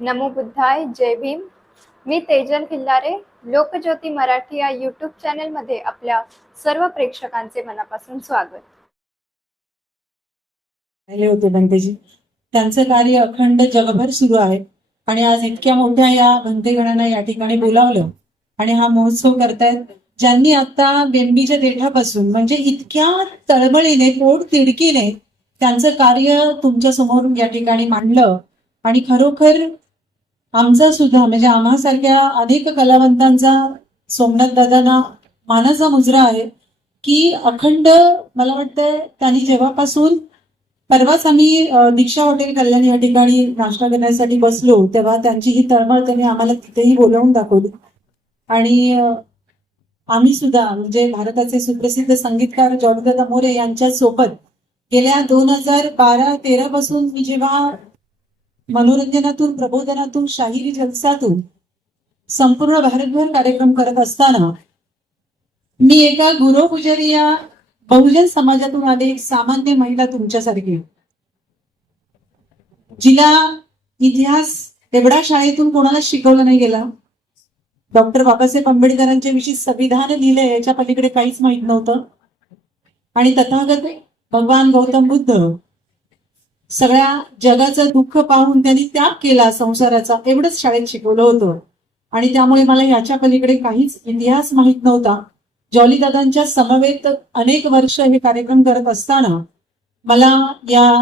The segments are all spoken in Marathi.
नमो बुद्धाय. जय भीम. मी तेजल खिल्लारे. लोकज्योती मराठी या यूट्यूब चॅनलमध्ये आपल्या सर्व प्रेक्षकांचे मनापासून स्वागत. राहिले होते बनतेजी. त्यांचं कार्य अखंड जगभर सुरू आहे आणि आज इतक्या मोठ्या या भंतेगणांना या ठिकाणी बोलावलं आणि हा महोत्सव करतायत, ज्यांनी आता बेंबीच्या देठापासून म्हणजे इतक्या तळमळीने पोट तिडकीने त्यांचं कार्य तुमच्या समोर या ठिकाणी मांडलं. आणि खरोखर आमचा सुद्धा म्हणजे आम्हासारख्या अनेक कलावंतांचा सोमनाथ दादांना मानाचा मुजरा आहे की अखंड मला वाटतंय त्यांनी जेव्हापासून परवाच आम्ही दीक्षा हॉटेल कल्याण या ठिकाणी नाश्ता करण्यासाठी बसलो तेव्हा त्यांची ही तळमळ त्यांनी आम्हाला तिथेही बोलावून दाखवली. आणि आम्ही सुद्धा म्हणजे भारताचे सुप्रसिद्ध संगीतकार जॉलीदादा मोरे यांच्या सोबत गेल्या 2012-13 पासून मी जेव्हा मनोरंजनातून, प्रबोधनातून, शाहिरी जलसातून संपूर्ण भारतभर कार्यक्रम करत असताना मी एका गुरु पुजारी या बहुजन समाजातून आले एक सामान्य महिला तुमच्यासारखी, जिला इतिहास एवढा शाळेतून कोणाला शिकवला नाही गेला. डॉक्टर बाबासाहेब आंबेडकरांच्या विषयी संविधान लिहिलंय याच्या पलीकडे काहीच माहित नव्हतं. आणि तथागत भगवान गौतम बुद्ध सगळ्या जगाचं दुःख पाहून त्यांनी त्याग केला संसाराचा, एवढंच शाळेत शिकवलं होतं. आणि त्यामुळे मला याच्या पलीकडे काहीच इतिहास माहित नव्हता. जॉलीदादांच्या समवेत अनेक वर्ष हे कार्यक्रम करत असताना मला या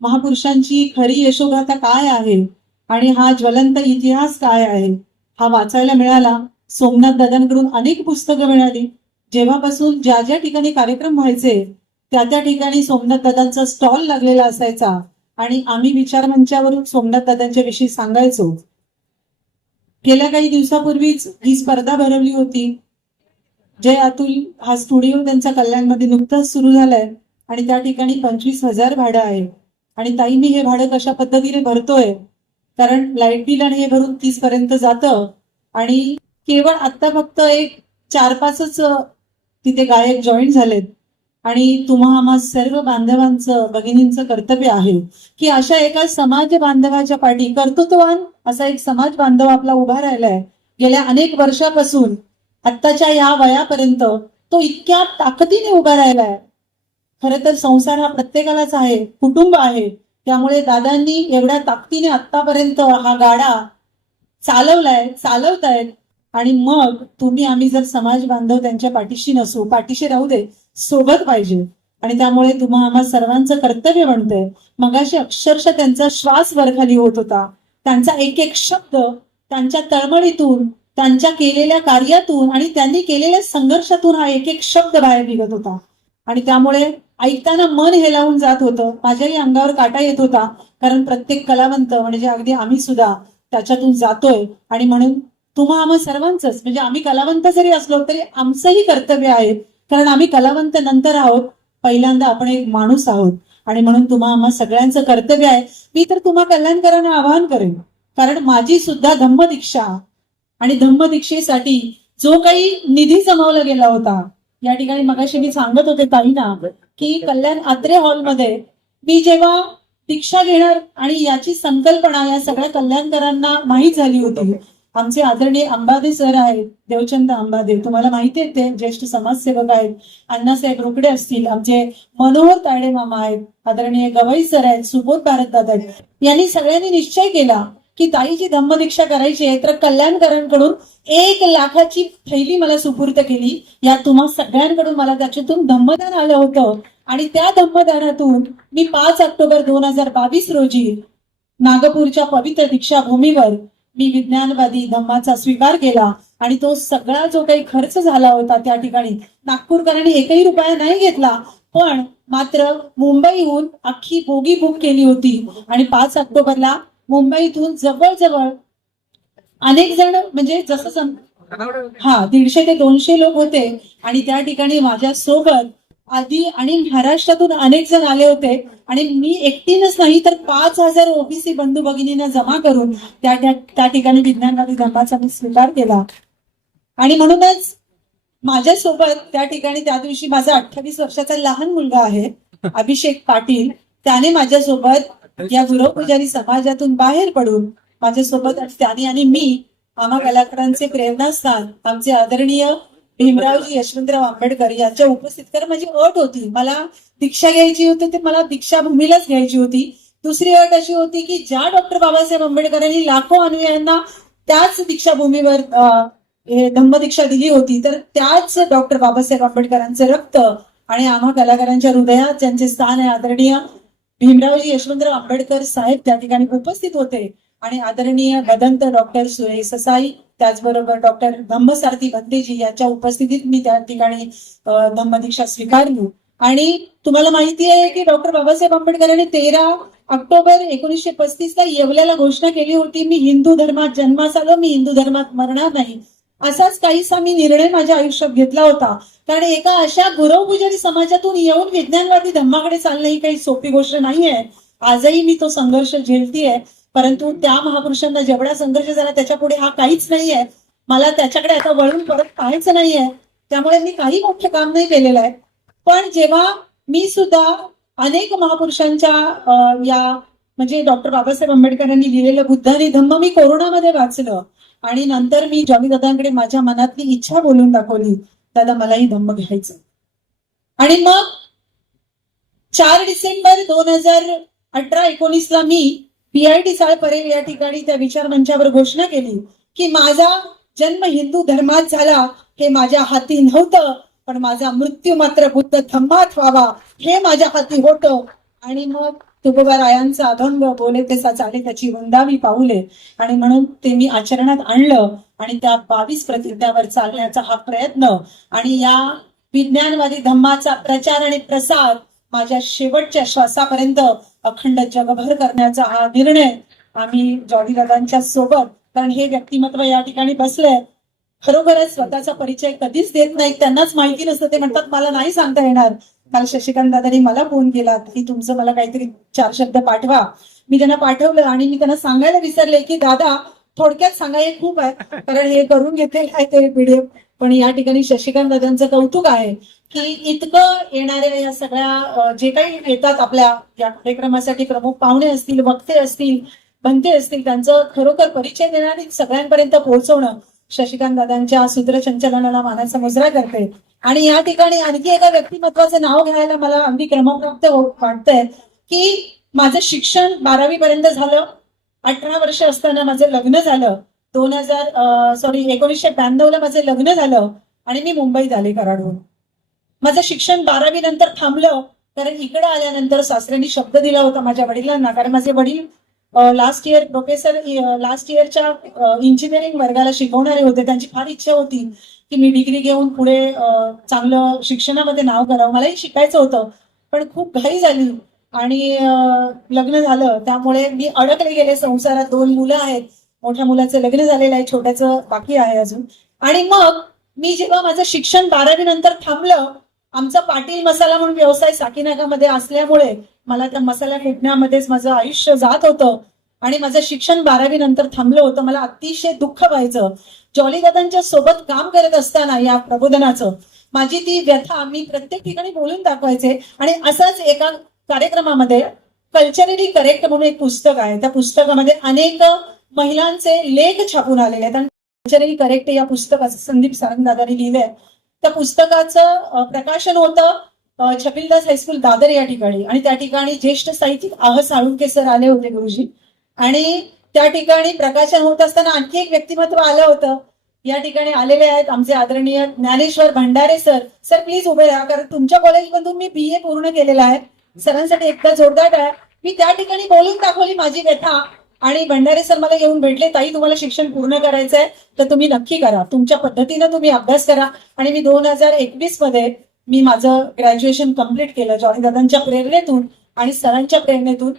महापुरुषांची खरी यशोगाथा काय आहे आणि हा ज्वलंत इतिहास काय आहे हा वाचायला मिळाला. सोमनाथ दादांकडून अनेक पुस्तकं मिळाली. जेव्हापासून ज्या ज्या ठिकाणी कार्यक्रम व्हायचे त्या त्या ठिकाणी सोमनाथ दादांचा स्टॉल लागलेला असायचा आणि आम्ही विचारमंचावरून सोमनाथ दादांच्या विषयी सांगायचो. गेल्या काही दिवसापूर्वीच ही स्पर्धा भरवली होती. जय अतुल हा स्टुडिओ त्यांचा कल्याणमध्ये नुकताच सुरू झालाय आणि त्या ठिकाणी 25,000 भाडं आहे. आणि ताई मी हे भाडं कशा पद्धतीने भरतोय, कारण लाईट बिल आणि हे भरून 30 पर्यंत जातं आणि केवळ आता फक्त एक 4-5च तिथे गायक जॉईन झालेत. आणि तुम्हा आम्हा सर्व बांधवांचं, भगिनींचं कर्तव्य आहे की अशा एका समाज बांधवाच्या पाठी, कर्तृत्ववान असा एक समाज बांधव आपला उभा राहिलाय गेल्या अनेक वर्षापासून आत्ताच्या या वयापर्यंत. तो इतक्या ताकदीने उभा राहिलाय. खरं तर संसार हा प्रत्येकालाच आहे, कुटुंब आहे. त्यामुळे दादांनी एवढ्या ताकदीने आतापर्यंत हा गाडा चालवलाय, चालवतायत. आणि मग तुम्ही आम्ही जर समाज बांधव त्यांच्या पाठीशी नसू, पाठीशी राहू दे, सोबत पाहिजे. आणि त्यामुळे तुम्हा आम्हा सर्वांचं कर्तव्य बनतंय. मगाशी अक्षरशः त्यांचा श्वास वरखाली होत होता. त्यांचा एक एक शब्द त्यांच्या तळमळीतून, त्यांच्या केलेल्या कार्यातून आणि त्यांनी केलेल्या संघर्षातून हा एक एक शब्द बाहेर निघत होता. आणि त्यामुळे ऐकताना मन हेलावून जात होतं. माझ्याही अंगावर काटा येत होता, कारण प्रत्येक कलावंत म्हणजे अगदी आम्ही सुद्धा त्याच्यातून जातोय. आणि म्हणून तुम्हा आम्हा सर्वांचंच म्हणजे आम्ही कलावंत जरी असलो तरी आमचंही कर्तव्य आहे, कारण आम्ही कलावंत नंतर आहोत, पहिल्यांदा आपण एक माणूस आहोत. आणि म्हणून तुम्हा आम्हा सगळ्यांचं कर्तव्य आहे. मी तर तुम्हा कल्याणकरांना आवाहन करेन, कारण माझी सुद्धा धम्मदीक्षा आणि धम्मदीक्षेसाठी जो काही निधी जमवला गेला होता, या ठिकाणी मगाशी मी सांगत होते ताईंना की कल्याण आत्रे हॉलमध्ये मी जेव्हा दीक्षा घेणार आणि याची संकल्पना या सगळ्या कल्याणकरांना माहीत झाली होती. आमचे आदरणीय अंबादे सर आहेत, देवचंद अंबादे, तुम्हाला माहिती आहे, ते ज्येष्ठ समाजसेवक आहेत. अण्णासाहेब रोकडे असतील, आमचे मनोहर तायडे मामा आहेत, आदरणीय गवई सर आहेत, सुबोध भारतदादा आहेत. यांनी सगळ्यांनी निश्चय केला की ताईची धम्मदीक्षा करायची आहे, तर कल्याणकरांकडून 1 लाखाची थैली मला सुपूर्द केली. या तुम्हा सगळ्यांकडून मला त्याच्यातून धम्मदान आलं होतं. आणि त्या धम्मदानातून मी 5 ऑक्टोबर 2022 रोजी नागपूरच्या पवित्र दीक्षाभूमीवर मी विज्ञानवादी धम्माचा स्वीकार केला. आणि तो सगळा जो काही खर्च झाला होता त्या ठिकाणी नागपूरकरांनी 1ही रुपया नाही घेतला, पण मात्र मुंबईहून अख्खी बोगी बुक केली होती. आणि 5 ऑक्टोबरला मुंबईतून जवळजवळ अनेक जण म्हणजे जसं 150 ते 200 लोक होते. आणि त्या ठिकाणी माझ्या सोबत आधी आणि महाराष्ट्रातून अनेक जण आले होते. आणि मी एकटीनच नाही तर 5,000 ओबीसी बंधू भगिनींना जमा करून त्या ठिकाणी विज्ञानवादी धम्माचा मी स्वीकार केला. आणि म्हणूनच माझ्यासोबत त्या ठिकाणी त्या दिवशी माझा 28 वर्षाचा लहान मुलगा आहे अभिषेक पाटील, त्याने माझ्यासोबत या गुरु पुजारी समाजातून बाहेर पडून माझ्यासोबत त्यांनी आणि मी आम्हा कलाकारांचे प्रेरणास्थान आमचे आदरणीय भीमरावजी यशवंतराव आंबेडकर यांच्या उपस्थित, कारण माझी अट होती, मला दीक्षा घ्यायची होती ते मला दीक्षाभूमीलाच घ्यायची होती. दुसरी अट अशी होती की ज्या डॉक्टर बाबासाहेब आंबेडकरांनी लाखो अनुयायांना त्याच दीक्षाभूमीवर धम्मदीक्षा दिली होती, तर त्याच डॉक्टर बाबासाहेब आंबेडकरांचे रक्त आणि आम्हा कलाकारांच्या हृदयात ज्यांचे स्थान आहे, आदरणीय भीमरावजी यशवंतराव आंबेडकर साहेब त्या ठिकाणी उपस्थित होते. आणि आदरणीय गदंत डॉक्टर सुरेश ससाई, त्याचबरोबर डॉक्टर धम्मसारथी बंदेजी यांच्या उपस्थितीत मी त्या ठिकाणी धम्मदीक्षा स्वीकारली. आणि तुम्हाला माहिती आहे की डॉक्टर बाबासाहेब आंबेडकरांनी 13 ऑक्टोबर 1935 येवल्याला घोषणा केली होती, मी हिंदू धर्मात जन्मास आलो, मी हिंदू धर्मात मरणार नाही. असाच काहीसा मी निर्णय माझ्या आयुष्यात घेतला होता, कारण एका अशा गुरव पुजारी समाजातून येऊन विज्ञानवादी धम्माकडे चालणं ही काही सोपी गोष्ट नाहीये. आजही मी तो संघर्ष झेलतीये, परंतु त्या महापुरुषांना जेवढा संघर्ष झाला त्याच्या पुढे हा काहीच नाहीये. मला त्याच्याकडे आता वळून परत पाहायचं नाहीये, त्यामुळे मी काही मोठं काम नाही केलेलं आहे. पण जेव्हा मी सुद्धा अनेक महापुरुषांच्या या म्हणजे डॉक्टर बाबासाहेब आंबेडकरांनी लिहिलेलं बुद्ध आणि धम्म मी कोरोनामध्ये वाचलं आणि नंतर मी जॉली दादांकडे माझ्या मनातली इच्छा बोलून दाखवली, दादा मलाही धम्म घ्यायचं. आणि मग 4 डिसेंबर 2018-19 मी PIT साळ परेल या ठिकाणी त्या विचार मंचावर घोषणा केली की माझा जन्म हिंदू धर्मात झाला हे माझ्या हाती नव्हतं, पण माझा मृत्यू मात्र बुद्ध धम्मात व्हावा हे माझ्या हाती होतं. आणि मग तुकोबारायांचा अभंग बोले तसा चाले त्याची रुंदावी पाऊले, आणि म्हणून ते मी आचरणात आणलं आणि त्या 22 प्रतिज्ञावर चालण्याचा हा प्रयत्न आणि या विज्ञानवादी धम्माचा प्रचार आणि प्रसार माझ्या शेवटच्या श्वासापर्यंत अखंड जगभर करण्याचा हा निर्णय आम्ही जॉली दादांच्या सोबत, कारण हे व्यक्तिमत्व या ठिकाणी बसले खरोखरच स्वतःचा परिचय कधीच देत नाहीत, त्यांनाच माहिती नसतं, ते म्हणतात मला नाही सांगता येणार. काल शशिकांत दादांनी मला फोन केला की तुमचं मला काहीतरी 4 शब्द पाठवा. मी त्यांना पाठवलं आणि मी त्यांना सांगायला विसरले की दादा थोडक्यात सांगायला खूप आहे, कारण हे करून घेतलेलं आहे ते PDF. पण या ठिकाणी शशिकांत दादांचं कौतुक आहे की इतकं येणाऱ्या या सगळ्या जे काही येतात आपल्या या कार्यक्रमासाठी, प्रमुख पाहुणे असतील, वक्ते असतील, बनते असतील, त्यांचं खरोखर परिचय देणं आणि सगळ्यांपर्यंत पोहोचवणं शशिकांत दादांच्या सूत्रसंचलनाला मानाचा मुजरा करते. आणि या ठिकाणी आणखी एका व्यक्तिमत्वाचं नाव घ्यायला मला अगदी क्रमप्राप्त वाटतंय की माझं शिक्षण 12वी पर्यंत झालं. 18 वर्ष असताना माझं लग्न झालं. 1992 ला माझं लग्न झालं आणि मी मुंबईत आले कराडहून. माझं शिक्षण 12वी नंतर थांबलं, कारण इकडे आल्यानंतर सासऱ्यांनी शब्द दिला होता माझ्या वडिलांना, कारण माझे वडील लास्ट इयरच्या इंजिनिअरिंग वर्गाला शिकवणारे होते. त्यांची फार इच्छा होती की मी डिग्री घेऊन पुढे चांगलं शिक्षणामध्ये नाव करावं. मलाही शिकायचं होतं, पण खूप घाई झाली आणि लग्न झालं, त्यामुळे मी अडकले गेले संसारात. 2 मुलं आहेत, मोठ्या मुलाचं लग्न झालेलं आहे, छोट्याचं बाकी आहे अजून. आणि मग मी जेव्हा माझं शिक्षण 12वी नंतर थांबलं, आमचा पाटील मसाला म्हणून व्यवसाय साकीनाकामध्ये असल्यामुळे मला त्या मसाला फेकण्यामध्येच माझं आयुष्य जात होतं आणि माझं शिक्षण 12वी नंतर थांबलं होतं. मला अतिशय दुःख व्हायचं. जॉली दादांच्या सोबत काम करत असताना या प्रबोधनाचं माझी ती व्यथा मी प्रत्येक ठिकाणी बोलून दाखवायचे. आणि असंच एका कार्यक्रमामध्ये कल्चरली करेक्ट म्हणून एक पुस्तक आहे, त्या पुस्तकामध्ये अनेक महिलांचे लेख छापून आलेले आहेत. आणि कल्चरली करेक्ट या पुस्तकाचं संदीप सारंगदादांनी लिहिलंय. त्या पुस्तकाचं प्रकाशन होतं छबिलदास हायस्कूल दादर या ठिकाणी, आणि त्या ठिकाणी ज्येष्ठ साहित्यिक साळुंके सर आले होते गुरुजी. आणि त्या ठिकाणी प्रकाशन होत असताना आणखी एक व्यक्तिमत्व आलं होतं. या ठिकाणी आलेले आहेत आमचे आदरणीय Dnyaneshwar Bhandare sir. Sir please उभे राहा, कारण तुमच्या कॉलेजमधून मी BA पूर्ण केलेला आहे. सरांसाठी एकदा जोरदार आहे. मी त्या ठिकाणी बोलून दाखवली माझी व्यथा आणि भंडारे सर मला येऊन भेटले, ताई तुम्हाला शिक्षण पूर्ण करायचंय तर तुम्ही नक्की करा, तुमच्या पद्धतीनं तुम्ही अभ्यास करा. आणि मी 2021 मध्ये मी माझं ग्रॅज्युएशन कम्प्लीट केलं जॉली दादांच्या प्रेरणेतून आणि सरांच्या प्रेरणेतून.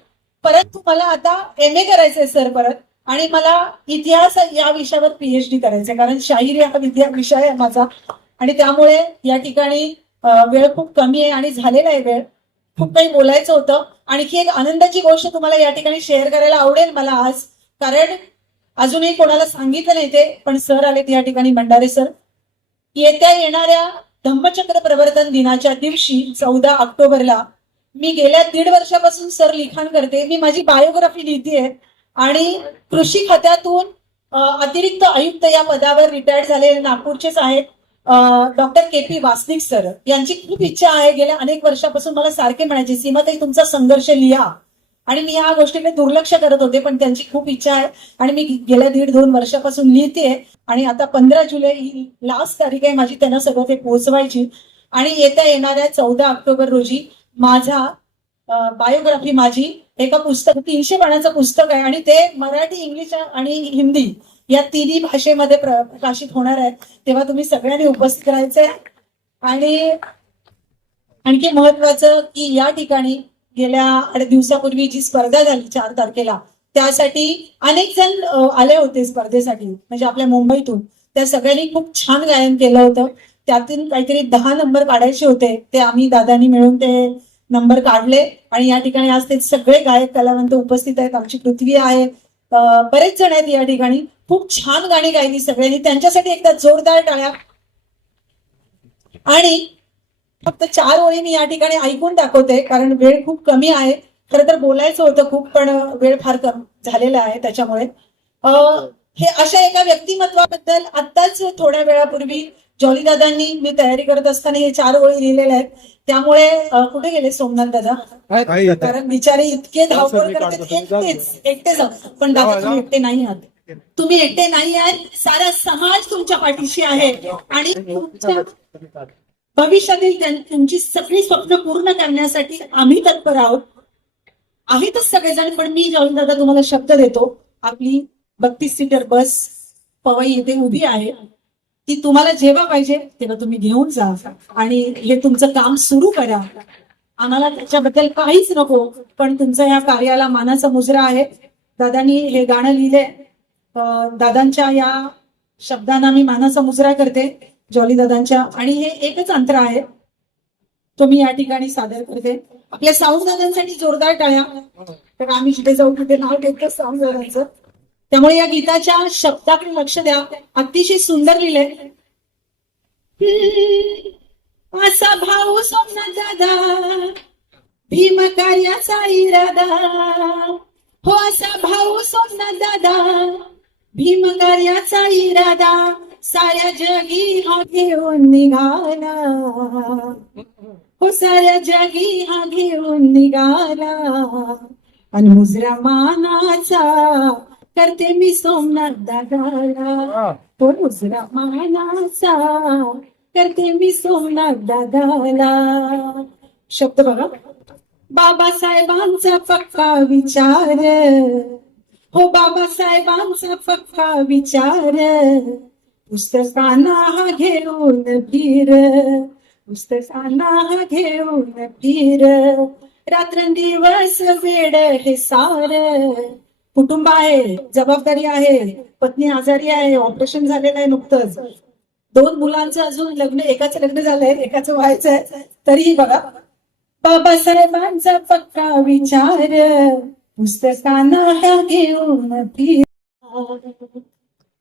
परंतु मला आता MA करायचंय सर परत, आणि मला इतिहास या विषयावर PhD करायचंय, कारण शाहिरी हा विषय आहे माझा. आणि त्यामुळे या ठिकाणी वेळ खूप कमी आहे आणि झालेला आहे वेळ. खूप काही बोलायचं होतं. आणखी एक आनंदाची गोष्ट तुम्हाला या ठिकाणी शेअर करायला आवडेल मला आज, कारण अजूनही कोणाला सांगितलं नाही ते, पण सर आलेत या ठिकाणी, भंडारे सर. येणाऱ्या धम्मचक्र प्रवर्तन दिनाच्या दिवशी 14 ऑक्टोबरला मी गेल्या 1.5 वर्षापासून सर लिखाण करते. मी माझी बायोग्राफी लिहितेय आणि कृषी खात्यातून अतिरिक्त आयुक्त या पदावर रिटायर्ड झालेले नागपूरचेच आहेत डॉक्टर के पी वासनिक सर. यांची खूप इच्छा आहे, गेल्या अनेक वर्षापासून मला सारखे म्हणायचे सीमाताई तुमचा संघर्ष लिहा, आणि मी या गोष्टीकडे दुर्लक्ष करत होते, पण त्यांची खूप इच्छा आहे आणि मी गेल्या 1.5-2 वर्षापासून लिहिते. आणि आता 15 जुलै ही लास्ट तारीख आहे माझी त्यांना सगळं ते पोहोचवायची. आणि येणाऱ्या 14 ऑक्टोबर रोजी माझा बायोग्राफी माझी एका पुस्तक 300 पानाचं पुस्तक आहे आणि ते मराठी, इंग्लिश आणि हिंदी या तिन्ही भाषेमध्ये प्रकाशित होणार आहे. तेव्हा तुम्ही सगळ्यांनी उपस्थित राहायचंय. आणि आणखी महत्वाचं की या ठिकाणी गेल्या 8 दिवसापूर्वी जी स्पर्धा झाली 4 तारखेला, त्यासाठी अनेक जण आले होते स्पर्धेसाठी, म्हणजे आपल्या मुंबईतून. त्या सगळ्यांनी खूप छान गायन केलं होतं. त्यातून काहीतरी 10 नंबर काढायचे होते, ते आम्ही दादांनी मिळून ते नंबर काढले. आणि या ठिकाणी आज ते सगळे गायक कलावंत उपस्थित आहेत. आमची पृथ्वी आहे, बरेच जण आहेत या ठिकाणी. खूप छान गाणी गायली सगळ्यांनी, त्यांच्यासाठी एकदा जोरदार टाळ्या. आणि फक्त 4 ओळी मी या ठिकाणी ऐकून दाखवते, कारण वेळ खूप कमी आहे. खरं तर बोलायचं होतं खूप, पण वेळ फार कमी झालेला आहे. त्याच्यामुळे हे अशा एका व्यक्तिमत्वाबद्दल आत्ताच थोड्या वेळापूर्वी जॉलीदादांनी, मी तयारी करत असताना हे 4 ओळी लिहिलेल्या आहेत. त्यामुळे कुठे गेले सोमनाथ दादा? कारण बिचारे इतके धावपळ करतात, एकटेच. पण दादा तुम्ही एकटे नाही आहात, तुम्ही एकटे नाही आहात. सारा समाज तुमच्या पाठीशी आहे आणि तुमच्या भविष्यातील तुमची सगळी स्वप्न पूर्ण करण्यासाठी आम्ही तत्पर आहोत. आहेतच सगळेजण, पण मी जाऊन दादा तुम्हाला शब्द देतो, आपली 32 सीटर बस पवई इथे उभी आहे. ती तुम्हाला जेव्हा पाहिजे तेव्हा तुम्ही घेऊन जा आणि हे तुमचं काम सुरू करा. आम्हाला त्याच्याबद्दल काहीच नको, पण तुमच्या या कार्याला मानाचा मुजरा आहे. दादांनी हे गाणं लिहिले, दादांच्या या शब्दांना मी मानाचा मुजरा करते, जॉली दादांच्या. आणि हे एकच अंतर आहे, तो मी या ठिकाणी सादर करते. आपल्या साऊंड दादांसाठी जोरदार टाळ्या, तर आम्ही जिथे जाऊ तिथे नाव घेतो साऊंड दादांचं. त्यामुळे या गीताच्या शब्दाकडे लक्ष द्या, अतिशय सुंदर लिहिले. असा भाऊ सोमनाथ दादा, भीम कार्याचा इरादा. हो असा भाऊ सोमनाथ दादा, भीम कार्याचा इरादा. साऱ्या जगी हा घेऊन निघाला, हो साऱ्या जगी हा घेऊन निघाला. आणि मुजरा मानाचा करते मी सोमनाथ दादाला, तो मुजरा मानाचा करते मी सोमनाथ दादाला. शब्द बघा, बाबासाहेबांचा पक्का विचार, हो बाबासाहेबांचा पक्का विचार. पुस्तकांना हा घेऊन फिर, पुस्तकांना हा घेऊन फिर. रात्रंदिवस वेड हे सार. कुटुंब आहे, जबाबदारी आहे, पत्नी आजारी आहे, ऑपरेशन झालेलं आहे नुकतंच, 2 मुलांचं अजून लग्न, एकाचं लग्न झालंय, एकाचं व्हायचंय. तरीही बघा, बाबासाहेबांचा पक्का विचार, पुस्तकांना हा घेऊन फिर.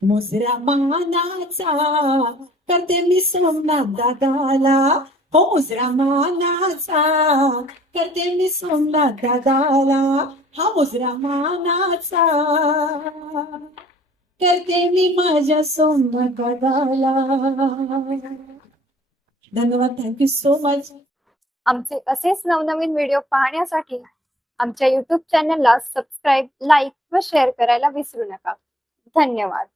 मुजरा मानाचा करते मी सोमनाथ दादाला, हो मुजरा मानाचा करते मी सोमनाथ दादाला. हा मुजरा मानाचा करते मी माझ्या सोमनाथ दादाला. धन्यवाद, थँक्यू सो मच. आमचे असेच नवनवीन व्हिडिओ पाहण्यासाठी आमच्या YouTube चॅनलला सबस्क्राईब, लाईक व शेअर करायला विसरू नका. धन्यवाद.